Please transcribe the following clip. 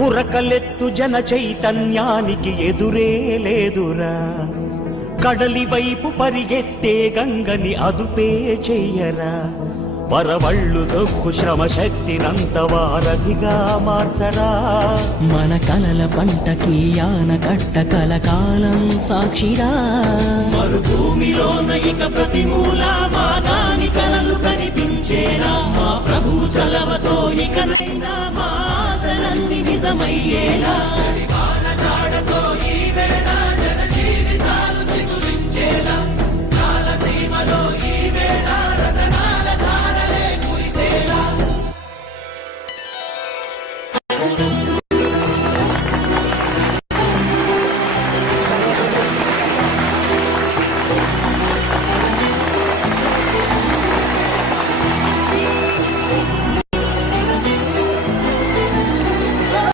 ఉరకలెత్తు జన చైతన్యానికి ఎదురే లేదురా కడలి వైపు పరిగెత్తే గంగని అదుపే చెయ్యరా వరవళ్ళు దొక్కు శ్రమ శక్తినంత వారధిగా మార్చరా మన కలల పంటకి ఆనకట్ట కలకాలం సాక్షిరా మరుభూమిలోన ఇక ప్రతి మూల మాగాని కలలు కనిపించేరా మా ప్రభు చలవతో ఇకనైనా మా ఆశలన్నీ నిజమయ్యే